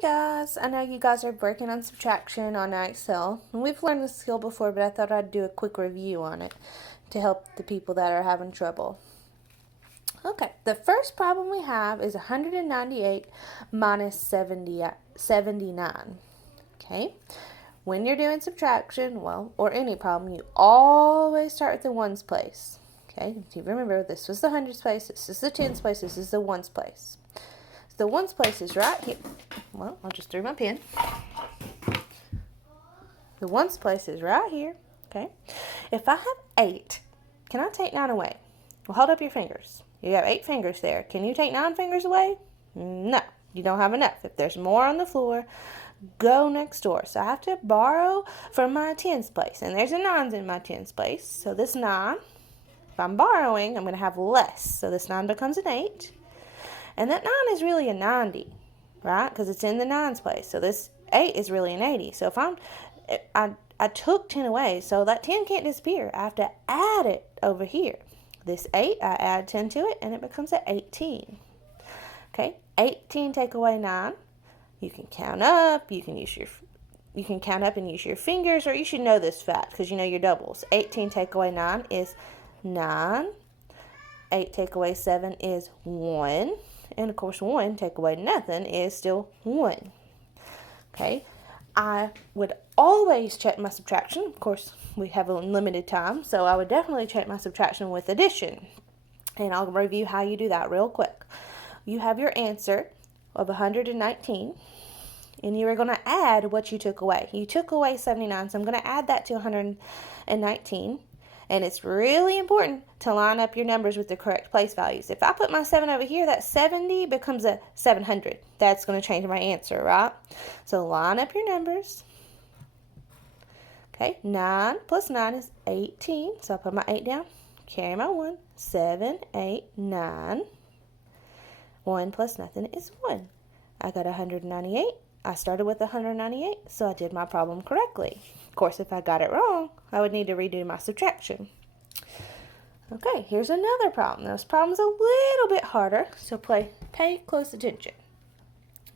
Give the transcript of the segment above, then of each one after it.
guys, I know you guys are working on subtraction on Excel, and we've learned this skill before, but I thought I'd do a quick review on it to help the people that are having trouble. Okay, the first problem we have is 198 minus 79. Okay, when you're doing subtraction, well, or any problem, you always start with the ones place. Okay, if you remember, this was the hundreds place, this is the tens place, this is the ones place. The ones place is right here. Well, I'll just throw my pen. The ones place is right here. Okay. If I have 8, can I take 9 away? Well, hold up your fingers. You have 8 fingers there. Can you take 9 fingers away? No, you don't have enough. If there's more on the floor, go next door. So I have to borrow from my tens place. And there's a 9s in my tens place. So this 9, if I'm borrowing, I'm going to have less. So this 9 becomes an 8. And that 9 is really a 90, right? Because it's in the 9's place. So this 8 is really an 80. So if I took 10 away, so that 10 can't disappear. I have to add it over here. This 8, I add 10 to it, and it becomes an 18. Okay, 18 take away 9. You can count up. You can count up and use your fingers, or you should know this fact because you know your doubles. 18 take away 9 is 9. 8 take away 7 is 1. And of course, 1 take away nothing is still 1. Okay, I would always check my subtraction. Of course, we have a limited time, so I would definitely check my subtraction with addition. And I'll review how you do that real quick. You have your answer of 119, and you are going to add what you took away. You took away 79, so I'm going to add that to 119. And it's really important to line up your numbers with the correct place values. If I put my 7 over here, that 70 becomes a 700. That's going to change my answer, right? So line up your numbers. Okay, 9 plus 9 is 18. So I put my 8 down, carry my 1, 7, 8, 9. 1 plus nothing is 1. I got 198. I started with 198, so I did my problem correctly. Of course, if I got it wrong, I would need to redo my subtraction. Okay, here's another problem. This problem's a little bit harder, so pay close attention.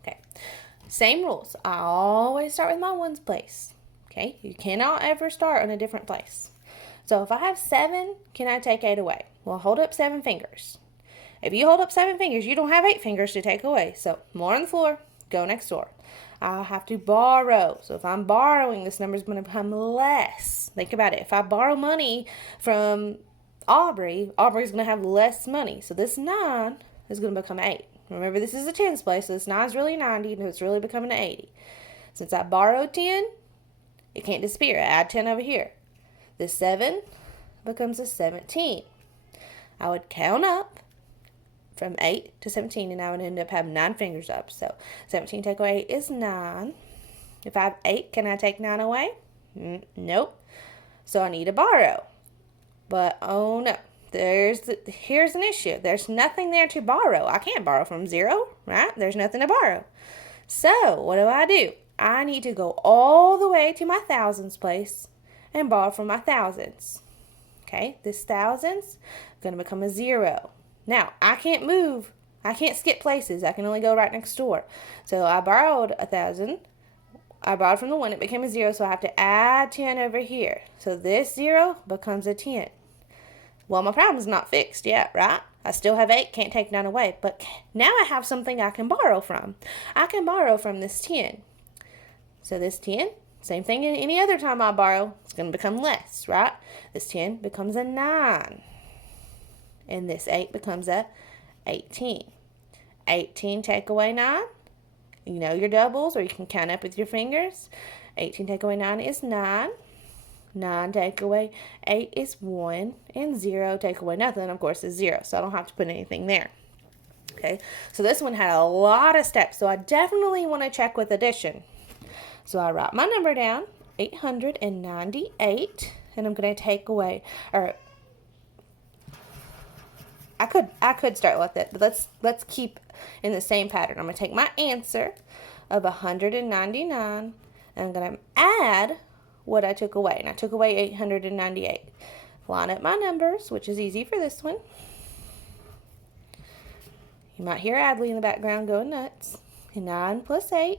Okay, same rules. I always start with my ones place. Okay, you cannot ever start in a different place. So if I have 7, can I take 8 away? Well, hold up 7 fingers. If you hold up 7 fingers, you don't have 8 fingers to take away. So more on the floor, go next door. I'll have to borrow. So if I'm borrowing, this number is going to become less. Think about it. If I borrow money from Aubrey's going to have less money. So this 9 is going to become 8. Remember, this is a tens place, so this 9 is really 90, and it's really becoming an 80. Since I borrowed 10, it can't disappear. I add 10 over here. This 7 becomes a 17. I would count up from 8 to 17, and I would end up having 9 fingers up. So 17 take away 8 is 9. If I have 8, can I take 9 away? Nope. So I need to borrow. But oh no, here's an issue. There's nothing there to borrow. I can't borrow from 0, right? There's nothing to borrow. So what do? I need to go all the way to my thousands place and borrow from my thousands. Okay, this thousands is going to become a 0. Now, I can't move. I can't skip places. I can only go right next door. So I borrowed 1,000. I borrowed from the 1. It became a 0, so I have to add 10 over here. So this 0 becomes a 10. Well, my problem's not fixed yet, right? I still have 8, can't take 9 away. But now I have something I can borrow from. I can borrow from this 10. So this 10, same thing any other time I borrow, it's going to become less, right? This 10 becomes a 9. And this 8 becomes a 18. 18 take away 9. You know your doubles, or you can count up with your fingers. 18 take away 9 is 9. 9 take away 8 is 1. And 0 take away nothing, of course, is 0. So I don't have to put anything there. Okay, so this one had a lot of steps. So I definitely want to check with addition. So I write my number down, 898. And I'm going to take away, or I could start with it, but let's keep in the same pattern. I'm going to take my answer of 199, and I'm going to add what I took away. And I took away 898. Line up my numbers, which is easy for this one. You might hear Adley in the background going nuts. 9 plus 8,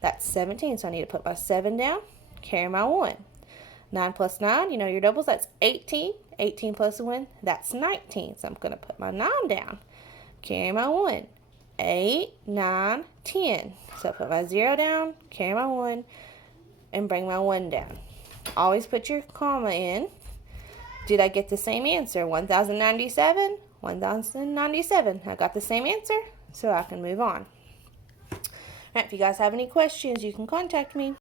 that's 17. So I need to put my 7 down, carry my 1. 9 plus 9, you know your doubles, that's 18. 18 plus 1, that's 19. So I'm going to put my 9 down, carry my 1. 8, 9, 10. So I put my 0 down, carry my 1, and bring my 1 down. Always put your comma in. Did I get the same answer? 1,097? 1,097. I got the same answer, so I can move on. Alright, if you guys have any questions, you can contact me.